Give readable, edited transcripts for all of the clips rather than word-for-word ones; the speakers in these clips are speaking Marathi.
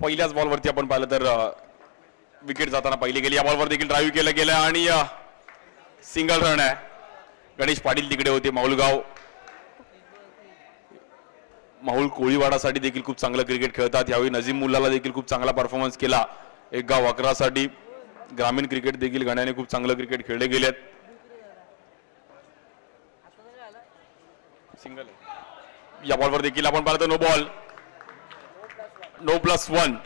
पहिल्याच बॉलवरती आपण पाहिलं तर विकेट जाताना पहिली गेली. या बॉलवर देखील ड्राईव्ह केलं गेलं आणि सिंगल रन आहे. गणेश पाटील तिकडे होते. माहुल कोळीवाडासाठी देखील खूप चांगलं क्रिकेट खेळतात. यावेळी नजीम मुल्लाला देखील खूप चांगला परफॉर्मन्स केला. एक गाव अकरासाठी ग्रामीण क्रिकेट देखील गण्याने खूप चांगलं क्रिकेट खेळले गेलेत. सिंगल या बॉलवर देखील आपण पाहतो नो बॉल, नो +1.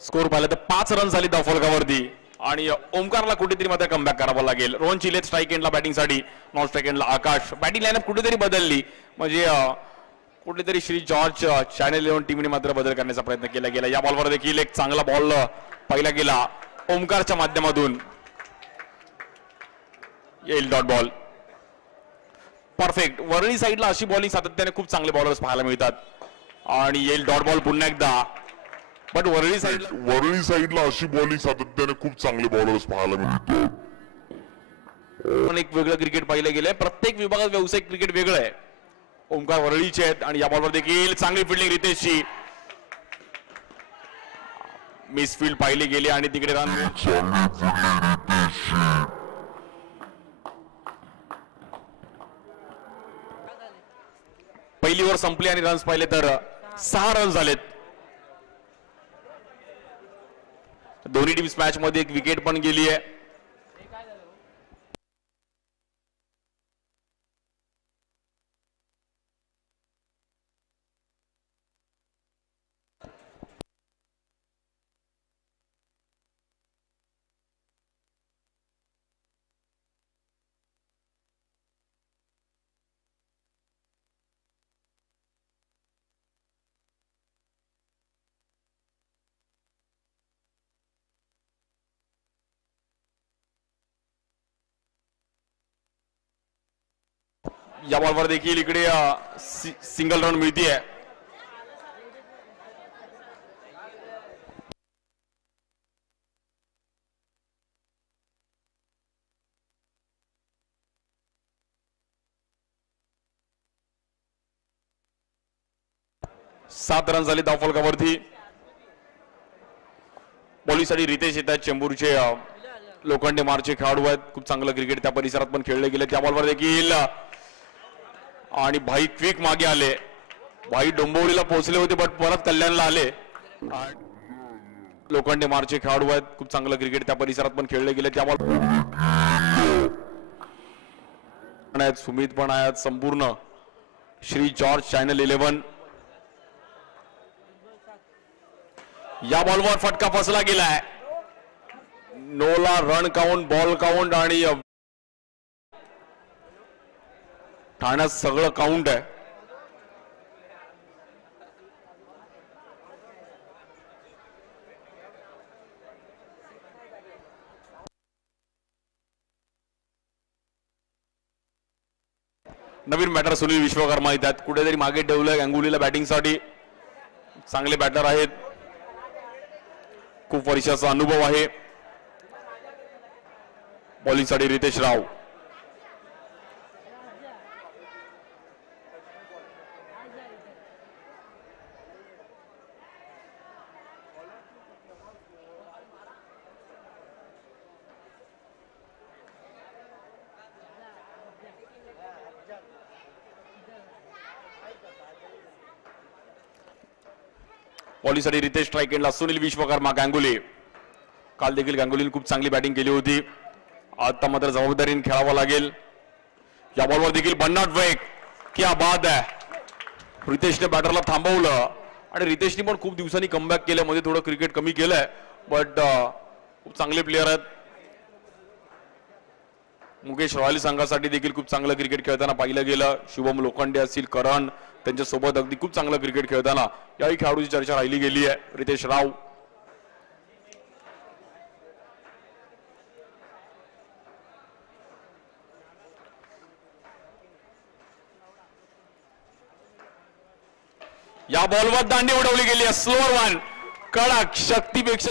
स्कोर पाहिलं तर 5 रन झाली धावफलकावरती आणि ओमकारला कुठेतरी मात्र कमबॅक करावं लागेल. रोहन चिलेत स्ट्राईक एंडला बॅटिंगसाठी, नॉन स्ट्राईक एंडला आकाश. बॅटिंग लाईनअप कुठेतरी बदलली, म्हणजे कुठेतरी श्री जॉर्ज चॅनल 11 टीमने मात्र बदल करण्याचा प्रयत्न केला गेला. या बॉलवर देखील एक चांगला बॉल पहिला गेला ओमकारच्या माध्यमातून. येईल डॉट बॉल, परफेक्ट. वरळी साईडला अशी बॉलिंग सातत्याने खूप चांगले बॉलर्स पाहायला मिळतात आणि येईल डॉट बॉल पुन्हा एकदा. बट वरळी साईडला अशी बॉलिंग सातत्याने खूप चांगले बॉलर्स पाहायला मिळतात. एक वेगळं क्रिकेट पाहिलं गेलंय. प्रत्येक विभागात व्यावसायिक क्रिकेट वेगळं आहे. ओमकार वरळीचे आहेत आणि या बॉलवर देखील चांगली फिल्डिंग रितेशची. मिसफील्ड पाहिली गेली आणि तिकडे रन. पहिली ओव्हर संपली आणि रन्स पाहिले तर 6 रन झालेत. दोन्ही टीम्स मॅच मध्ये एक विकेट पण गेली आहे. या बॉलवर देखील इकडे सिंगल रन मिळतीये. सात रन झाले धावफलकावरती. बॉलिंगसाठी रितेश येत आहेत. चेंबूरचे लोखंडे मारचे खेळाडू आहेत. खूप चांगलं क्रिकेट त्या परिसरात पण खेळले गेले. त्या बॉलवर देखील आणि भाई क्विक मागे आले. भाई डोंबिवलीला पोहोचले होते बट परत कल्याणला आले. लोखंडे मारचे खेळाडू आहेत. खूप चांगलं क्रिकेट त्या परिसरात पण खेळले गेले. त्या बॉल सुमित पण आहेत. संपूर्ण श्री जॉर्ज चॅनल 11. या बॉलवर फटका फसला गेलाय. नोला रन काउंट, बॉल काउंट आणि ठाण्यात सगळं काउंट आहे. नवीन बॅटर सुनील विश्वकर्मा येतात. कुठेतरी मागे ठेवलंय गांगुलीला बॅटिंगसाठी. चांगले बॅटर आहेत. खूप वर्षाचा अनुभव आहे. बॉलिंगसाठी रितेश राव. बॉलिंगसाठी रितेश स्ट्राईक एंडला. सुनील विश्वकर्मा गांगुली. काल देखील गांगुलीने खूप चांगली बॅटिंग केली होती. आता मात्र जबाबदारीने खेळावं लागेल. या बॉलवर देखील भन्नाट वेग. क्या बात आहे. रितेशने बॅटरला थांबवलं आणि रितेशने पण खूप दिवसांनी कमबॅक केलं. मध्ये थोडं क्रिकेट कमी केलंय बट खूप चांगले प्लेयर आहेत. मुकेश रॉयल संघासाठी देखील खूप चांगलं क्रिकेट खेळताना पाहिलं गेलं. शुभम लोखंडे असतील, करण त्यांच्यासोबत अगदी खूप चांगलं क्रिकेट खेळताना याही खेळाडूची चर्चा राहिली गेली आहे. रितेश राव. या बॉलवर दांडी उडवली गेली आहे. स्लोअर वन, कडक शक्तीपेक्षा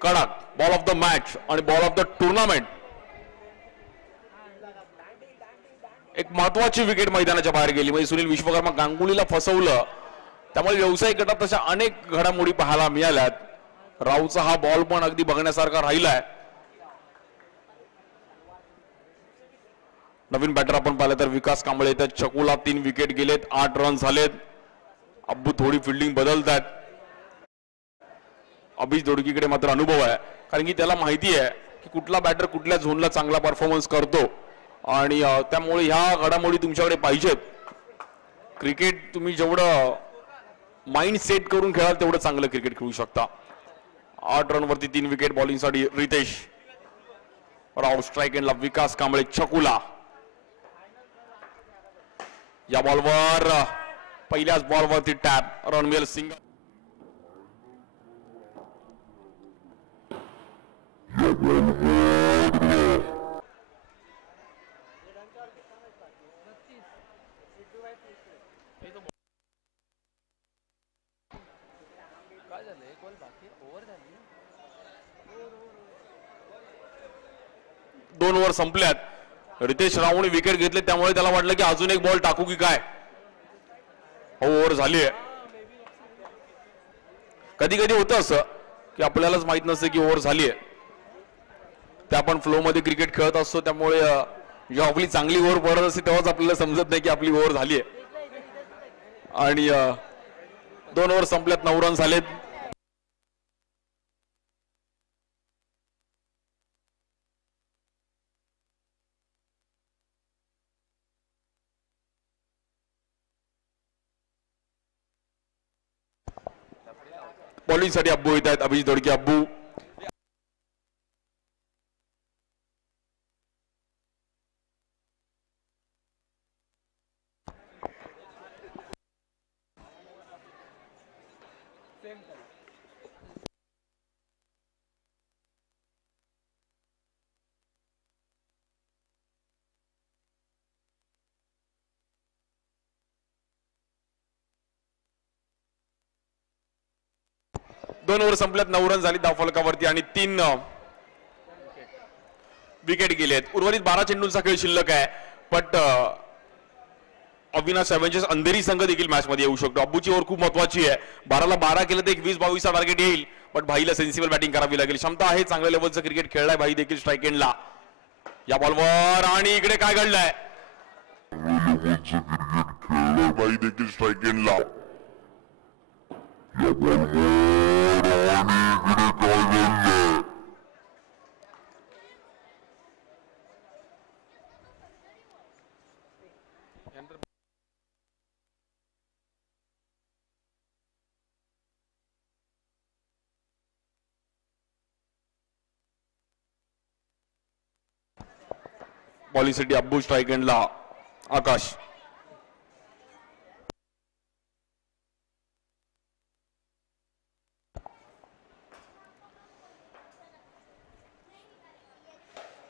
कडक बॉल ऑफ द मॅच आणि बॉल ऑफ द टुर्नामेंट. एक महत्वाची विकेट मैदानाच्या बाहेर गेली. म्हणजे सुनील विश्वकर्मा गांगुलीला फसवलं. त्यामुळे व्यावसायिक गटात तशा अनेक घडामोडी पाहायला मिळाल्यात. राऊचा हा बॉल पण अगदी बघण्यासारखा राहिलाय. नवीन बॅटर आपण पाहिलं तर विकास कांबळे तर चकुला 3 विकेट गेलेत, 8 रन झालेत. अब्बू थोडी फिल्डिंग बदलतात. अभिष दोडकीकडे मात्र अनुभव आहे, कारण की त्याला माहिती आहे की कुठला बॅटर कुठल्या झोनला चांगला परफॉर्मन्स करतो आणि त्यामुळे ह्या घडामोडी तुमच्याकडे पाहिजेत. क्रिकेट तुम्ही जेवढं माइंड सेट करून खेळाल तेवढं चांगलं क्रिकेट खेळू शकता. 8 रनवरती 3 विकेट. बॉलिंगसाठी रितेश राव, स्ट्राईक एंडला विकास कांबळे, चकुला. या बॉलवर पहिल्याच बॉलवरती टॅप. रणवीर सिंग दोन ओव्हर संपल्यात. रितेश रावने विकेट घेतले, त्यामुळे त्याला वाटलं की अजून एक बॉल टाकू की काय. ओव्हर झाली आहे. कधी कधी होतं असं की आपल्यालाच माहित नसतं की ओव्हर झाली आहे. ते आपण फ्लो मध्ये क्रिकेट खेळत असतो, त्यामुळे जेव्हा आपली चांगली ओव्हर पडत असते तेव्हाच आपल्याला समजत नाही की आपली ओव्हर झाली आहे. आणि 2 ओव्हर संपल्यात, 9 रन झालेत. बॉलिंगसाठी अब्बू येत आहेत. अभिष दोडके. अब्बू दोन ओव्हर संपल्यात, 9 रन झाली धावफलकावरती आणि 3 विकेट गेलेत. उर्वरित 12 चेंडूंचा खेळ शिल्लक आहे. पण अविनाश एव्हेंजर्स अंधेरी संघ देखील मॅच मध्ये येऊ शकतो. अब्बूची ओव्हर खूप महत्वाची आहे. 12ला 12 केलं तर एक 20-22 चा टार्गेट येईल, पण भाईला सेन्सिबल बॅटिंग करावी लागेल. क्षमता आहे, चांगल्या लेवलचं क्रिकेट खेळलाय भाई देखील स्ट्राईक एंडला. या बॉलवर आणि इकडे काय घडलंय. भाई देखील स्ट्राईक एंडला. बॉलिंगसाठी अब्बू, स्ट्राईक एंडला आकाश.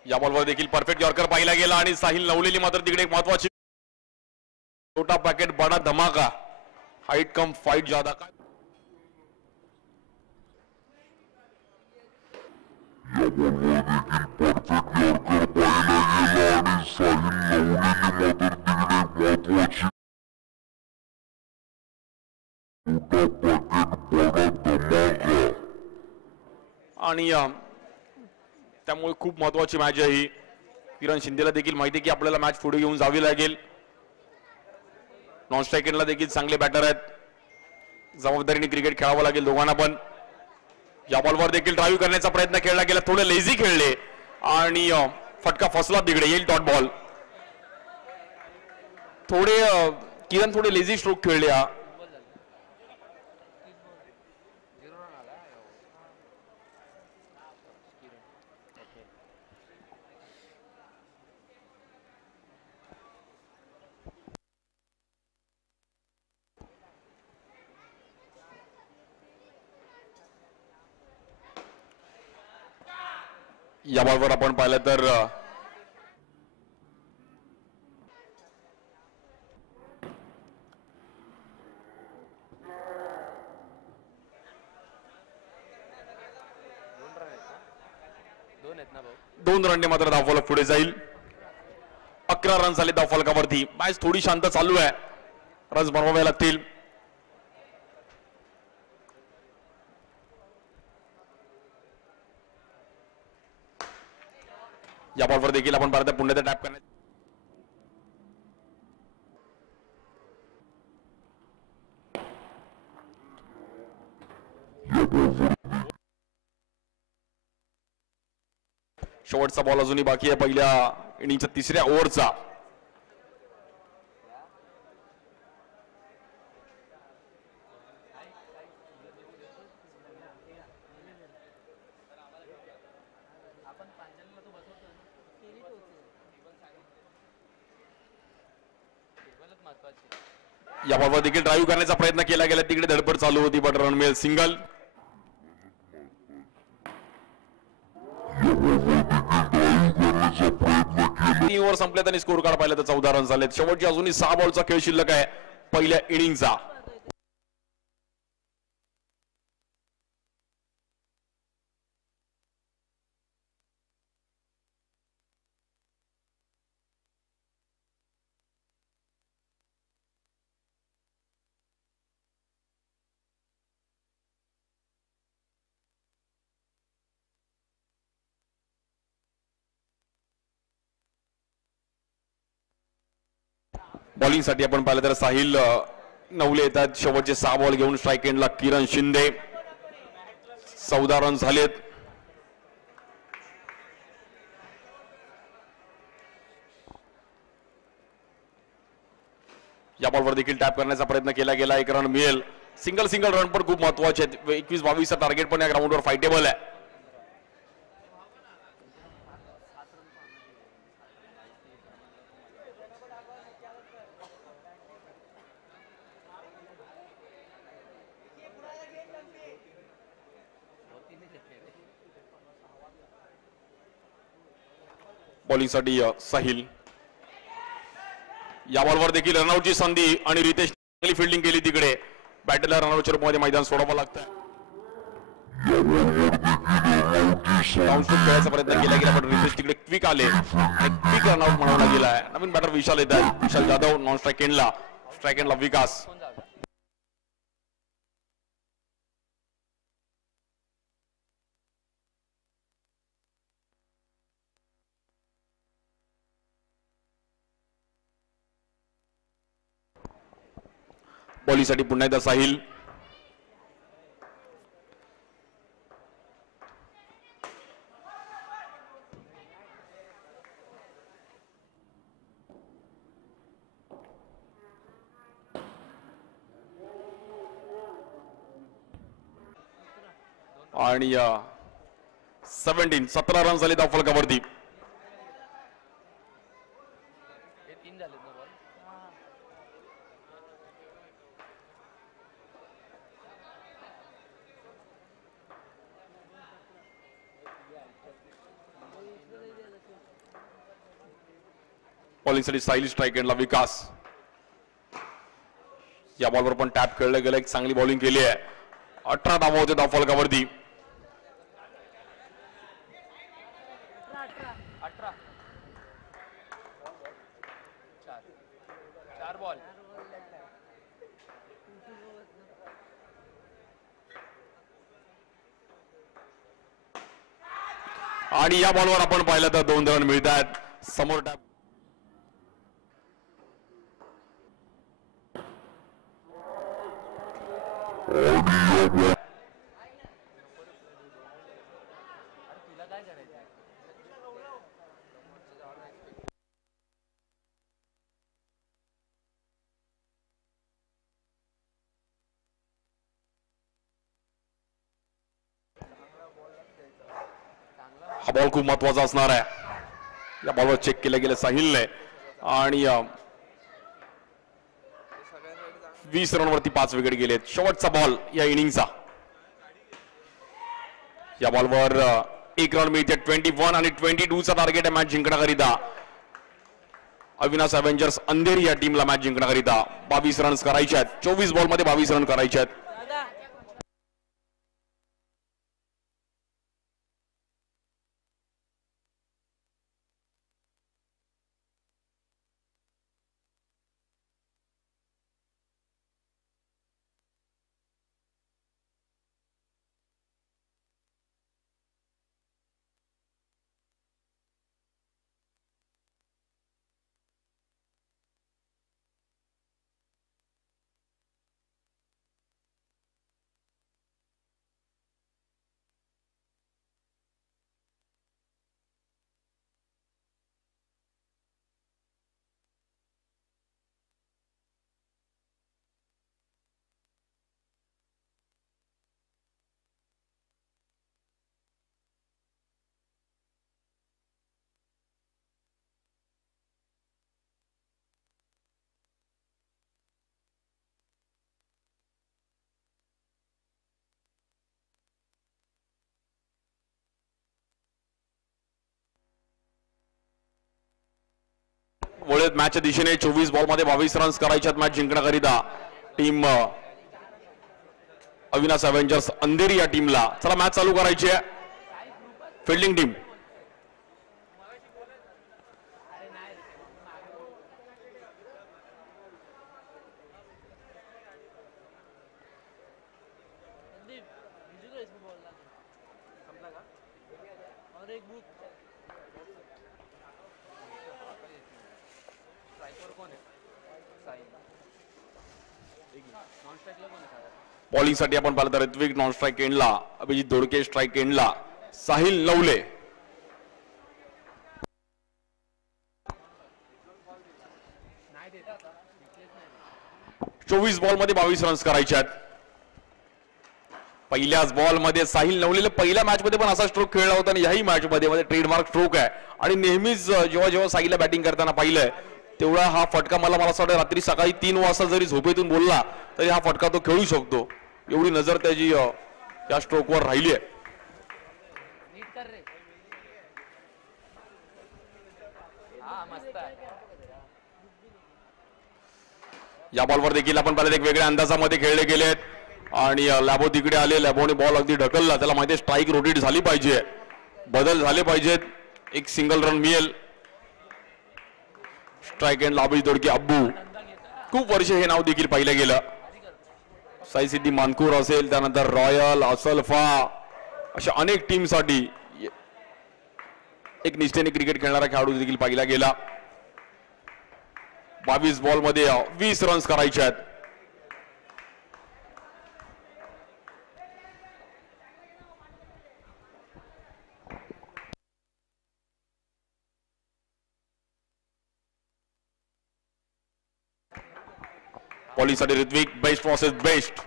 या बॉलवर देखील परफेक्ट यॉर्कर पाहिला गेला आणि साहिल नवलेली मात्र तिकडे एक महत्वाची. छोटा पॅकेट बडा धमाका. हाईट कम फाईट ज्यादा. आणि त्यामुळे खूप महत्वाची मॅच आहे ही. किरण शिंदेला देखील माहिती आहे की आपल्याला मॅच पुढे घेऊन जावी लागेल. नॉन स्ट्राईक एंडला देखील चांगले बॅटर आहेत. जबाबदारीने क्रिकेट खेळावं लागेल दोघांना पण. या बॉलवर देखील ड्राईव्ह करण्याचा प्रयत्न केला गेला, थोडे लेझी खेळले आणि फटका फसला तिकडे. येईल डॉट बॉल. किरण थोडे लेझी स्ट्रोक खेळले. या बॉलवर आपण पाहिलं तर 2 रनने मात्र धावफलक पुढे जाईल. 11 रन झाले धावफलकावरती. मॅच थोडी शांत चालू आहे. रन्स बनवावे लागतील. या बॉलवर देखील आपण भारतात पुन्हा टॅप करण्यात शेवटचा बॉल अजूनही बाकी आहे पहिल्या इनिंगच्या 3ऱ्या ओव्हरचा. या बॉलवर देखील ड्राईव्ह करण्याचा प्रयत्न केला गेला. तिकडे धडपड चालू होती बट रन मिळेल सिंगल. ओव्हर संपल्यात आणि स्कोर कार्ड पाहिलं तर 14 रन झालेत. शेवटची अजूनही 6 बॉलचा खेळ शिल्लक आहे पहिल्या इनिंगचा. बॉलिंग साठी आपण पाहिलं तर साहिल नवले येतात. शेवटचे 6 बॉल घेऊन स्ट्राईक एंडला किरण शिंदे. 14 रन झालेत. या बॉलवर देखील टॅप करण्याचा प्रयत्न केला गेला. 1 रन मिळेल. सिंगल रन पण खूप महत्वाचे आहेत. 21-22 टार्गेट पण या ग्राउंडवर फायटेबल आहे. बॉलिंगसाठी साहिल. या बॉलवर देखील रनआउटची संधी आणि रितेश चांगली फिल्डिंग केली. तिकडे बॅटरला रनआउटच्या रूपामध्ये मैदान सोडावं लागतं. खेळायचा प्रयत्न केला गेला पण रितेश तिकडे क्विक आले आणि क्विक रनआउट म्हणावला गेलाय. नवीन बॅटर विशाल येत आहेत. विशाल जाधव नॉन स्ट्राईक एंडला विकास. बॉलिंगसाठी पुन्हा एकदा साहिल. आणि 17 रन झाले धावफलकावरती. बॉलिंगसाठी साहिल स्ट्राईक एंडला विकास. या बॉलवर पण टॅप खेळलं गेलं. एक चांगली बॉलिंग केली आहे. 18 धावा होते धावफलकावरती. आणि या बॉलवर आपण पाहिलं तर 2 रन मिळतात. समोर टॅप हा बॉल खूप महत्वाचा असणार आहे. या बॉलवर चेक केलं गेलं साहिलने आणि 20 रनवरती 5 विकेट गेलेत. शेवटचा बॉल या इनिंगचा. या बॉलवर 1 रन मिळते. 21 आणि 22 चा टार्गेट आहे मॅच जिंकण्याकरिता. अविनाश अवेंजर्स अंधेरी या टीमला मॅच जिंकण्याकरिता 22 रन्स करायचे आहेत. 24 बॉलमध्ये 22 रन करायचे आहेत. वळत मॅचच्या दिशेने 24 बॉल मध्ये 22 रन्स करायच्यात मॅच जिंकण्याकरिता टीम अविनाश अवेंजर्स अंधेरी या टीमला. चला मॅच चालू करायची आहे. फिल्डिंग टीम बॉलिंग साठी आपण पाहिलं तर ऋत्विक नॉन स्ट्राईक एंडला, अभिजित दोडके स्ट्राईक एंडला, साहिल नवले. चोवीस बॉल मध्ये 22 रन्स करायचे आहेत. पहिल्याच बॉल मध्ये साहिल नवलेला पहिल्या मॅच मध्ये पण असा स्ट्रोक खेळला होता आणि याही मॅच मध्ये ट्रेडमार्क स्ट्रोक आहे. आणि नेहमीच जेव्हा साहिलला बॅटिंग करताना पाहिलंय तेवढा हा फटका मला असं वाटतं रात्री सकाळी 3 वाजता जरी झोपेतून बोलला तरी हा फटका तो खेळू शकतो, एवढी नजर त्याची त्या स्ट्रोकवर राहिली आहे. या बॉलवर देखील आपण पाहिलं एक वेगळ्या अंदाजामध्ये खेळले गेलेत आणि लॅबो तिकडे आले. लॅबोने बॉल अगदी ढकलला. त्याला माहिती स्ट्राईक रोटेट झाली पाहिजे, बदल झाले पाहिजेत, एक सिंगल रन मिळेल. स्ट्राईक एंड लाभी दोडके अब्बू, खूप वर्ष हे नाव देखील पाहिलं गेलं. साई सिद्धी मानकूर असेल, त्यानंतर रॉयल, असलफा अशा अनेक टीमसाठी एक निष्ठेने क्रिकेट खेळणारा खेळाडू देखील पाहिला गेला. 22 बॉल मध्ये 20 रन्स करायचे आहेत. बॉलिंगसाठी Ritwik best versus best.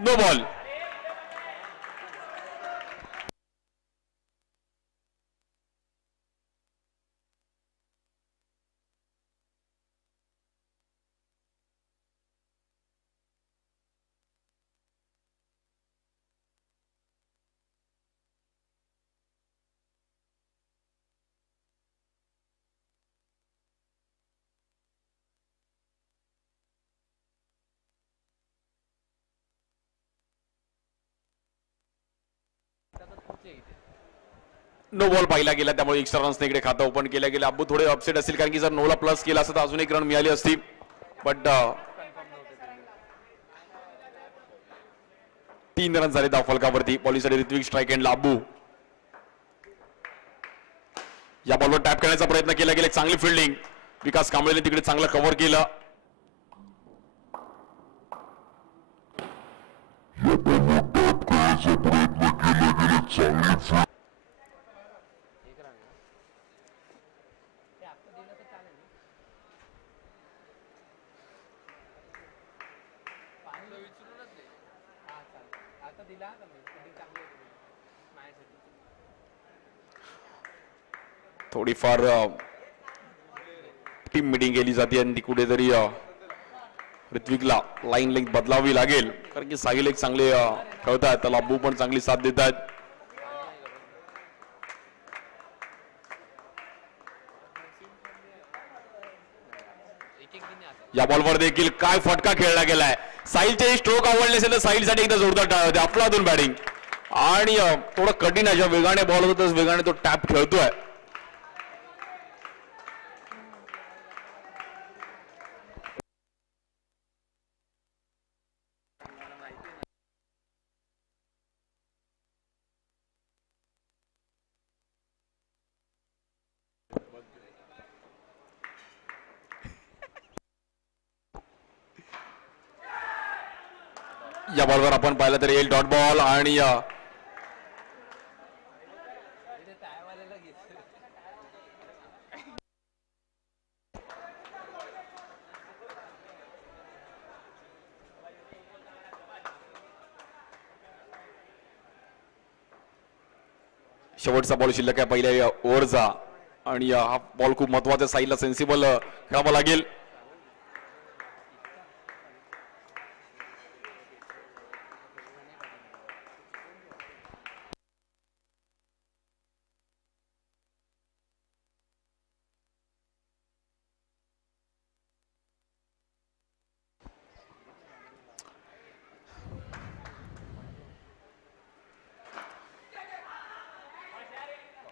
No ball. No ball पाहिला गेला, त्यामुळे एक्स्ट्रा रन्स इकडे खातं ओपन केलं गेलं. अब्बू थोडे अपसेट असतील कारण की जर 9 ला प्लस केला असता तर अजून एक रन मिळाली असती. बट 3 रन झाले त्या फलकावरती. बॉलिंगसाठी ऋत्विक स्ट्राईक एंडला अब्बू. या बॉलवर टॅप करण्याचा प्रयत्न केला गेला. चांगली फिल्डिंग, विकास कांबळेने तिकडे चांगलं कव्हर केलं. थोडीफार टीम मीटिंग केली जाते आणि ती कुठेतरी ऋत्विकला लाईन लेंथ बदलावी लागेल कारण की साहिल एक चांगले खेळतात, त्याला अब्बू पण चांगली साथ देतात. या बॉलवर देखील काय फटका खेळला गेलाय. साहिलचे स्ट्रोक आवडले असेल तर साहिलसाठी एकदा जोरदार टाळ होते. अफलातून बॅटिंग आणि थोडं कठीण आहे. ज्या वेगाने बॉल होतो तस वेगाने तो टॅप खेळतोय. या बॉलवर आपण पाहिलं तर येईल डॉट बॉल आणि शेवटचा बॉल शिल्लक आहे पहिल्या ओव्हरचा आणि हा बॉल खूप महत्वाचा, साईडला सेन्सिबल खेळावा लागेल.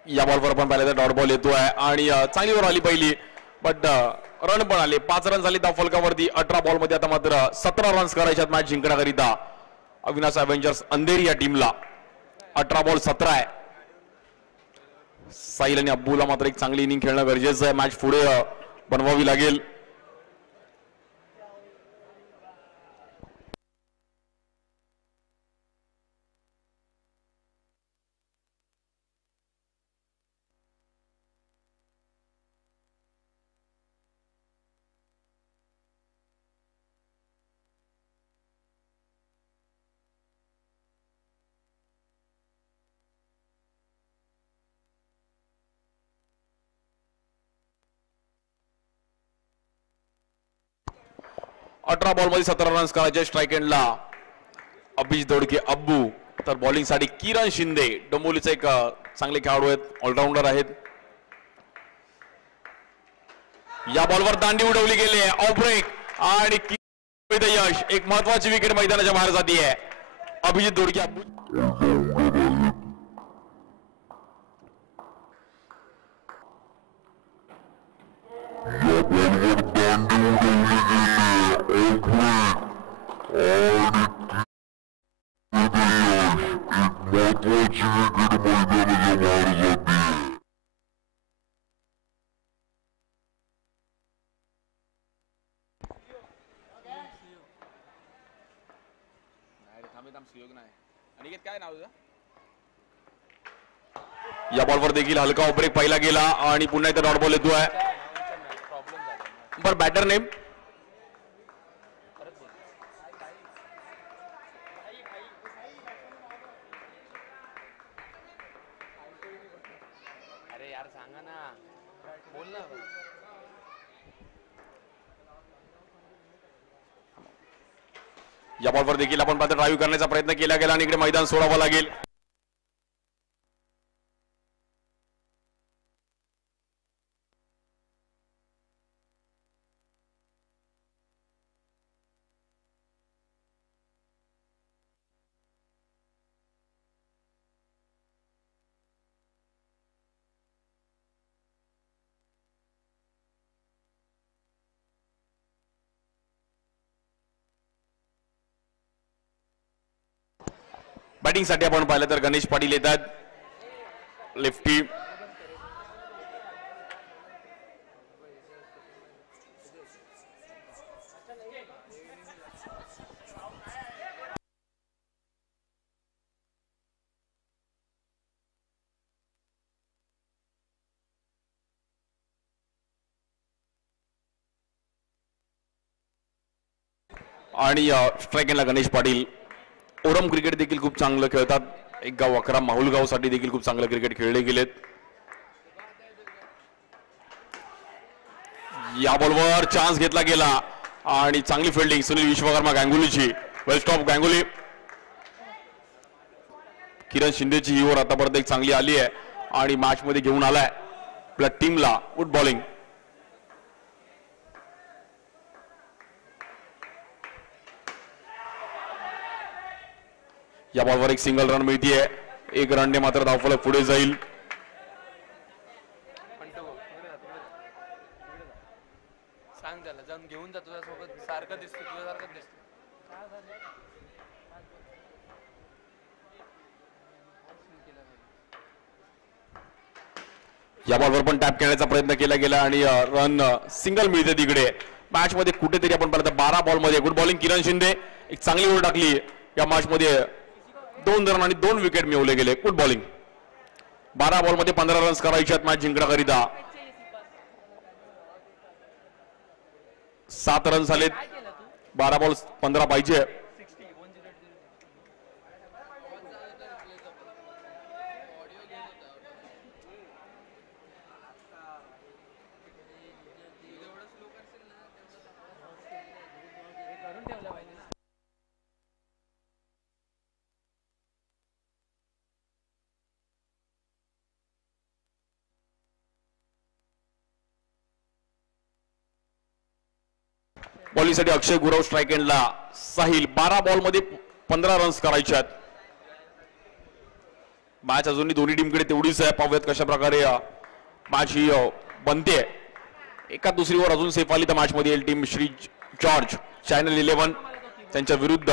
या बॉलवर आपण पाहिलं तर डॉट बॉल येतोय आणि चांगली ओव्हर आली पहिली, बट रन पण आले. 5 रन झाली धाव फलकावरती 18 बॉल मध्ये. आता मात्र 17 रन्स करायच्यात मॅच जिंकण्याकरिता अविनाश अव्हेंजर्स अंधेरी या टीमला. 18 बॉल 17 आहे. साहिल आणि अब्बूला मात्र एक चांगली इनिंग खेळणं गरजेचं आहे. मॅच पुढे बनवावी लागेल. अठरा बॉल मध्ये 17 रन्स करायचे. स्ट्राईक एंडला अभिष दोडके अब्बू, तर बॉलिंग साठी किरण शिंदे, डोंबिवलीचे एक चांगले खेळाडू आहेत, ऑलराऊंडर आहेत. या बॉलवर दांडी उडवली गेली आहे, ऑफ ब्रेक, आणि यश एक महत्वाची विकेट मैदानाच्या बाहेर जाती आहे. अभिजित दोडके अब्बू या बॉलवर देखील हलका ऑफ ब्रेक पाहिला गेला आणि पुन्हा इथे डॉट बॉल येतोय. बरं, बॅटर नेम या बॉलवर देखील आपण पाहतो ड्राईव्ह करण्याचा प्रयत्न केला गेला आणि इकडे मैदान सोडावं लागेल. बॅटिंग साठी आपण पाहिलं तर गणेश पाटील येतात, लेफ्टी. आणि स्ट्राईक एंडला गणेश पाटील. ओरम क्रिकेट देखील खूप चांगलं खेळतात. एक गाव अकरा माहुलगाव साठी देखील खूप चांगलं क्रिकेट खेळले गेलेत. या बॉलवर चान्स घेतला गेला आणि चांगली फिल्डिंग सुनील विश्वकर्मा गांगुलीची. वेल स्टॉप गांगुली. किरण शिंदेची ही ओव्हर आतापर्यंत एक चांगली आली आहे आणि मॅच मध्ये घेऊन आलाय आपल्या टीमला. Good bowling. या बॉलवर एक सिंगल रन मिळतीये. एक रनने मात्र धावफलक पुढे जाईल. या बॉलवर पण टॅप करण्याचा प्रयत्न केला गेला आणि रन सिंगल मिळते तिकडे. मॅच मध्ये कुठेतरी आपण पाहिलं 12 बॉल मध्ये गुड बॉलिंग किरण शिंदे, एक चांगली ओव्हर टाकली. या मॅच मध्ये 2 रन आणि 2 विकेट मिळवले गेले. Good bowling. 12 बॉल मध्ये 15 रन्स करायचे आहेत मॅच जिंकण्याकरिता. 7 रन झालेत. 12 बॉल 15 पाहिजे. पॉलीसाठी अक्षय गुरव स्ट्राईक एंडला. साहिल 12 बॉल मध्ये 15 रन्स करायचे आहेत. मॅच अजूनही दोन्ही टीमकडे तेवढीच आहे. पाहूयात कशा प्रकारे मॅच ही बनते. एका दुसरीवर अजून सेफ आली तर मॅच मध्ये येईल टीम श्री जॉर्ज चॅनल 11 त्यांच्या विरुद्ध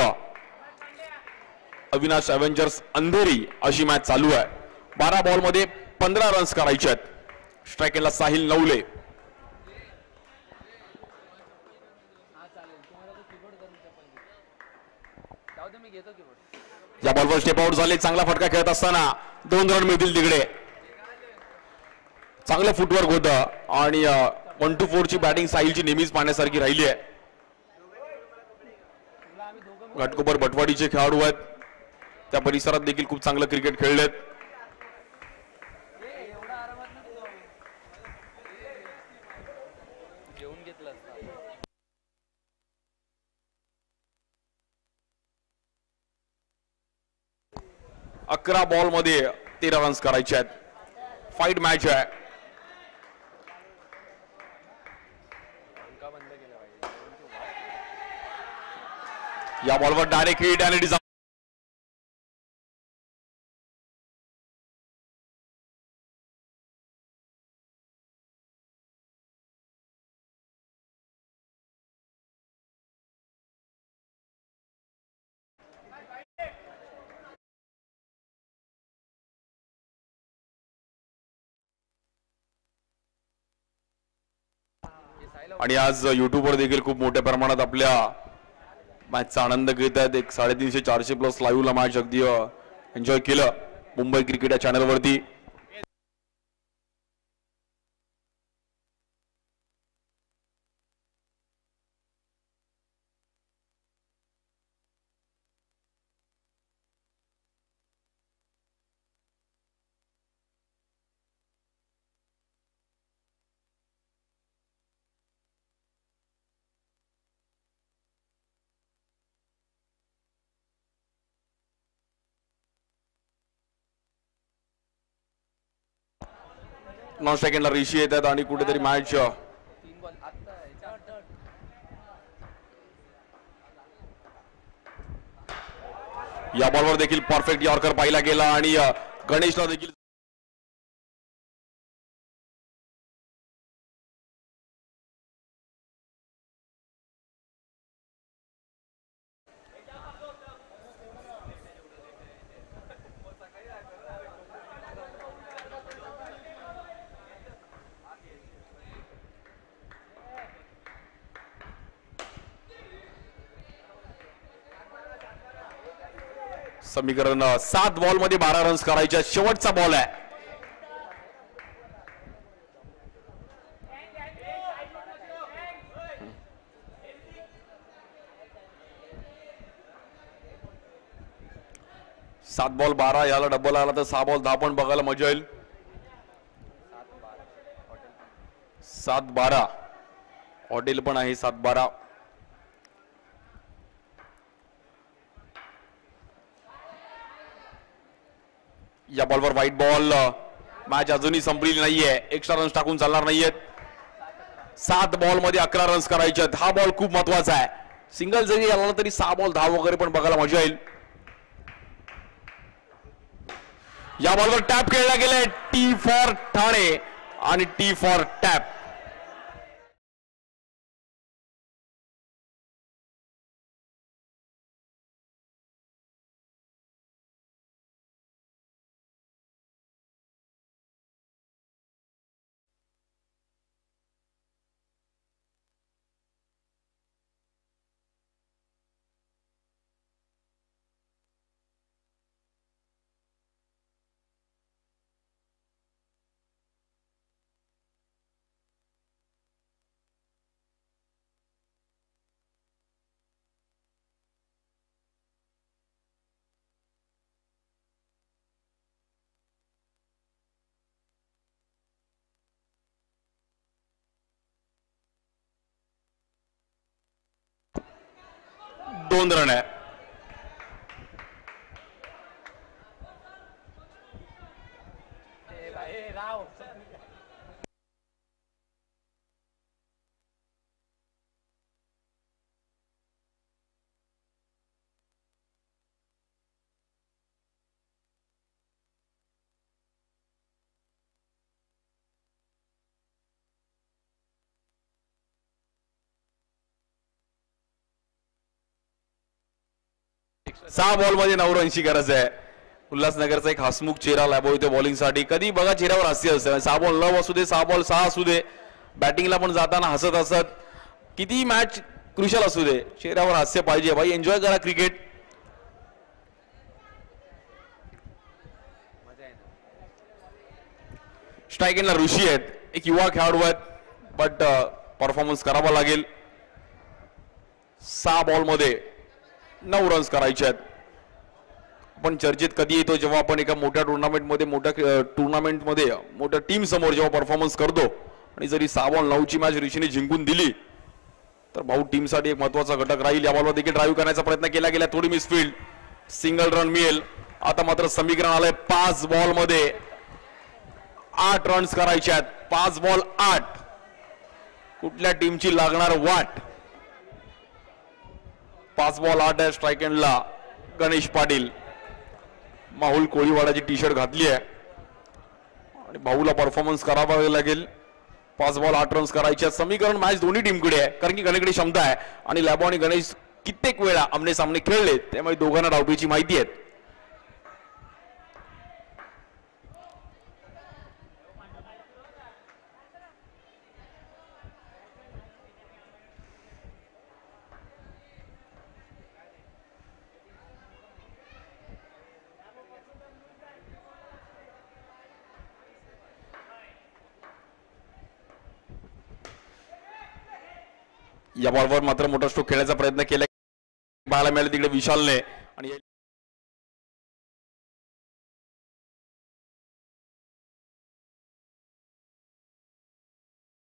अविनाश अव्हेंजर्स अंधेरी अशी मॅच चालू आहे. 12 बॉल मध्ये 15 रन्स करायचे आहेत. स्ट्राईक एंडला साहिल नवले. या बॉलवर स्टेप आउट झाले. चांगला फटका खेळत असताना 2 रन मिळतील तिकडे. चांगलं फुटवर्क होतं आणि 1-4 ची बॅटिंग साहिलची नेहमीच पाहण्यासारखी राहिली आहे. घाटकोपर बटवाडीचे खेळाडू आहेत. त्या परिसरात देखील खूप चांगलं क्रिकेट खेळलेत. अकरा बॉल मध्ये 13 रन्स करायचे आहेत. फाईट मॅच आहे. या बॉलवर डायरेक्ट हिट आणि डिझाइन. आणि आज युट्यूबवर देखील खूप मोठ्या प्रमाणात आपल्या मॅचचा आनंद घेत आहेत. 350-400 प्लस लाईव्हला मॅच अगदी एन्जॉय केलं मुंबई क्रिकेट या चॅनलवरती. नॉन सेकंडला ऋषी येतात आणि कुठेतरी मॅच या बॉलवर देखील परफेक्ट यॉर्कर पाहिला गेला आणि गणेशला देखील समीकरण 7 बॉल मध्ये 12 रन्स करायचे. शेवटचा बॉल आहे. सात बॉल 12 याला डबल आला तर 6 बॉल 10 पण बघायला मजा येईल. 7-12 हॉटेल पण आहे. 7-12 या बॉलवर व्हाईट बॉल. मॅच अजूनही संपलेली नाहीये. एक्स्ट्रा रन्स टाकून चालणार नाहीयेत. 7 बॉल मध्ये 11 रन्स करायचे आहेत. हा बॉल खूप महत्वाचा आहे. सिंगल जरी आला तरी 6 बॉल 10 वगैरे पण बघायला मजा येईल. या बॉलवर टॅप खेळला गेलाय. टी फॉर ठाणे आणि टी फॉर टॅप. दोन रन आहे. 6 बॉल मध्ये 9 रनची गरज आहे. उल्हासनगरचा एक हसमुख चेहरा लॅबो इथे बॉलिंग साठी. कधी बघा चेहऱ्यावर हास्य असतं. 6 बॉल 9 असू दे, 6 बॉल 6 असू दे, बॅटिंगला पण जाताना हसत हसत, किती मॅच क्रुशल असू दे, चेहऱ्यावर हास्य पाहिजे भाई. एन्जॉय करा क्रिकेट. स्ट्राईक एंडला ऋषी आहेत, एक युवा खेळाडू आहेत, बट परफॉर्मन्स करावा लागेल. 6 बॉल मध्ये 9 रन्स करायचे आहेत. पण चर्चेत कधी येतो जेव्हा आपण एका मोठ्या टुर्नामेंटमध्ये मोठ्या टीम समोर जेव्हा परफॉर्मन्स करतो. आणि जरी 6 बॉल 9ची मॅच ऋषीने जिंकून दिली तर भाऊ टीमसाठी एक महत्वाचा घटक राहील. या बॉलवर देखील ड्राईव्ह करण्याचा प्रयत्न केला गेला, थोडी मिसफील्ड, सिंगल रन मिळेल. आता मात्र समीकरण आलंय 5 बॉल मध्ये 8 रन्स करायचे आहेत. 5 बॉल 8. कुठल्या टीमची लागणार वाट. 5 बॉल 8 आहे. स्ट्राईक एंडला गणेश पाटील, माहुल कोळीवाडाची टी शर्ट घातली आहे आणि भाऊला परफॉर्मन्स करावा लागेल. 5 बॉल 8 रन्स करायचे. समीकरण मॅच दोन्ही टीमकडे आहे, कारण की गणेशकडे क्षमता आहे आणि लॅबो आणि गणेश कित्येक वेळा आमने सामने खेळले, त्यामुळे दोघांना डावपेची माहिती आहे. या बॉलवर मात्र मोठा स्ट्रोक खेळण्याचा प्रयत्न केला, पाहायला मिळाले तिकडे विशालने. आणि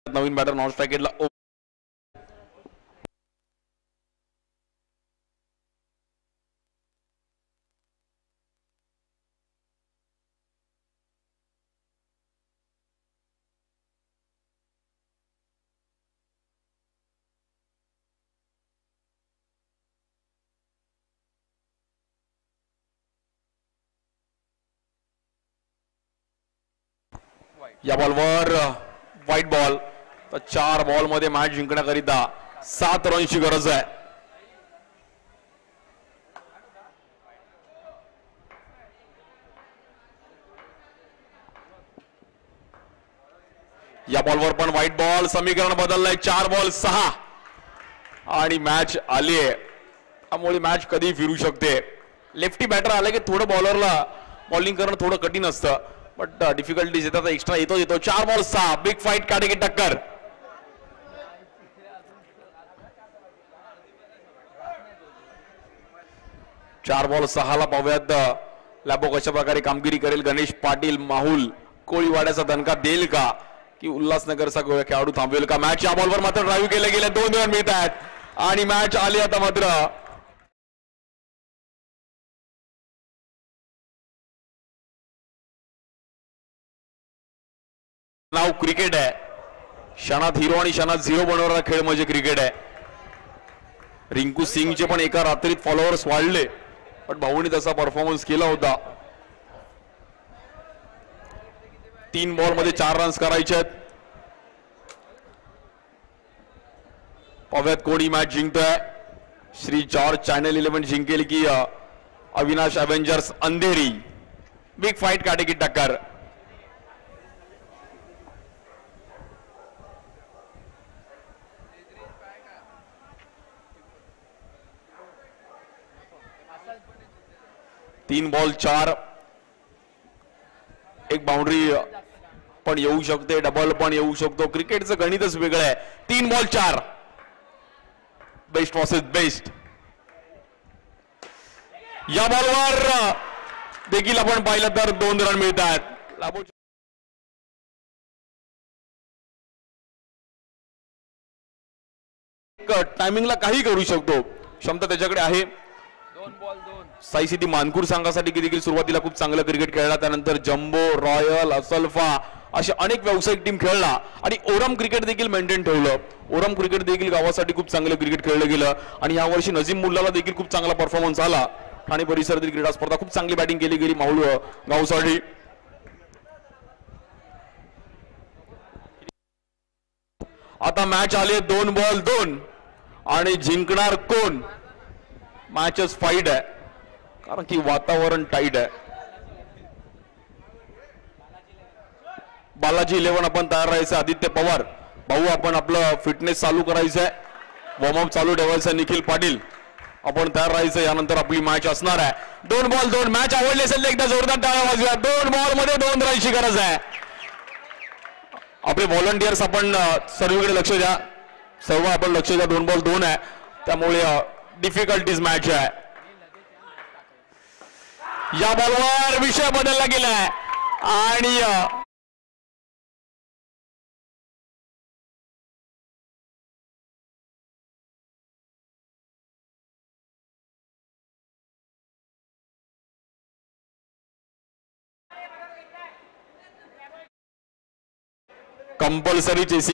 नवीन बॅटर नॉन स्ट्राईकेटला या बॉलवर व्हाईट बॉल. तर 4 बॉल मध्ये मॅच जिंकण्याकरिता 7 रनची गरज आहे. या बॉलवर पण व्हाईट बॉल. समीकरण बदललंय. 4 बॉल 6 आणि मॅच आली आहे. त्यामुळे मॅच कधी फिरू शकते. लेफ्टी बॅटर आले की थोडं बॉलरला बॉलिंग करणं थोडं कठीण असतं, बट डिफिकल्टीज येतात, एक्स्ट्रा येतो. 4 बॉल 6, बिग फाईट काढे टक्कर. चार बॉल 6ला पाहूयात लॅबो कशा प्रकारे कामगिरी करेल. गणेश पाटील, माहुल कोळीवाड्याचा दणका देईल का, की उल्हासनगरचा खेळाडू थांबवेल का मॅच. या बॉलवर मात्र ड्राईव्ह केले गेले, 2 रन मिळत आहेत आणि मॅच आली. आता मात्र नाव क्रिकेट आहे. क्षणात हिरो आणि क्षणात झिरो बनवणारा खेळ म्हणजे क्रिकेट आहे. रिंकू सिंगचे पण एका रात्रीत फॉलोअर्स वाढले, पण भाऊनी तसा परफॉर्मन्स केला होता. 3 बॉल मध्ये 4 रन्स करायचे आहेत. पाहूयात कोणी मॅच जिंकतोय. श्री जॉर्ज चॅनल 11 जिंकेल की Avinash avengers Andheri. Big fight काटे की टक्कर. तीन बॉल 4. एक बाउंड्री पण येऊ शकते, डबल पण येऊ शकतो. क्रिकेटचं गणितच वेगळं आहे. 3 बॉल 4. Best versus best. या बॉलवर देखील आपण पाहिलं तर 2 रन मिळत आहेत. टायमिंगला काही करू शकतो, क्षमता त्याच्याकडे आहे. साई सिटी मानकूर संघासाठी देखील सुरुवातीला खूप चांगलं क्रिकेट खेळला, त्यानंतर जम्बो, रॉयल, असल्फा अशा अनेक व्यावसायिक टीम खेळला आणि ओरम क्रिकेट देखील मेंटेन ठेवलं. ओरम क्रिकेट देखील गावासाठी खूप चांगलं क्रिकेट खेळलं गेलं आणि यावर्षी नजीम मुल्लाला देखील खूप चांगला परफॉर्मन्स आला. ठाणे परिसरातील क्रीडा स्पर्धा खूप चांगली बॅटिंग केली गेली माहुल गावसाठी. आता मॅच आले 2 बॉल 2 आणि जिंकणार कोण. मॅचच फाईट आहे. कारण की वातावरण टाईट आहे. बालाजी 11 आपण तयार राहायचं. आदित्य पवार भाऊ आपण आपलं फिटनेस चालू करायचं आहे. वॉर्मअप चालू ठेवायचं. निखिल पाटील आपण तयार राहायचं. यानंतर आपली मॅच असणार आहे. 2 बॉल 2. मॅच आवडली असेल एकदा जोरदार टाळ्या वाजवा. 2 बॉल मध्ये 2 रनची गरज आहे. आपले व्हॉलंटियर्स आपण सर्वीकडे लक्ष द्या. सर्व आपण लक्ष द्या. 2 बॉल 2 आहे त्यामुळे डिफिकल्टीज मॅच आहे. या बॉलवर विषय बदलला गेलाय आणि compulsory chasing.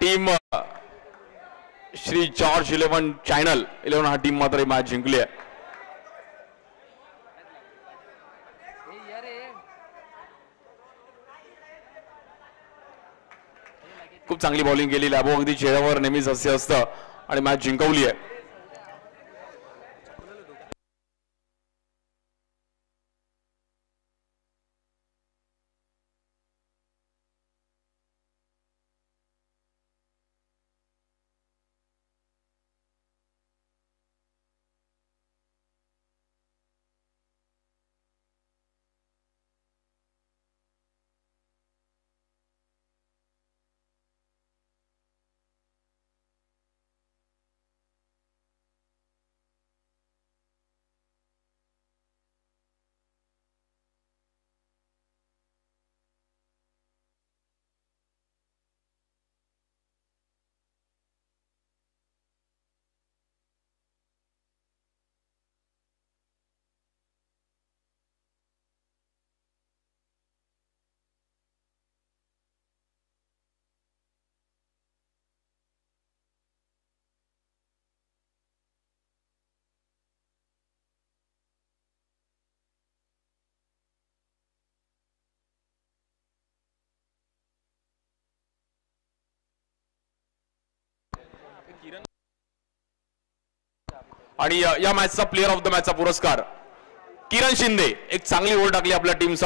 Team Shri George 11 channel 11 हा टीम मात्र मॅच जिंकली आहे. खूप चांगली बॉलिंग केली. लॅबो अगदी चेहऱ्यावर नेहमीच असे असतं आणि मॅच जिंकवली आहे. आणि या मॅचचा प्लेअर ऑफ द मॅचचा पुरस्कार किरण शिंदे. एक चांगली ओव्हर टाकली आपल्या टीमसाठी.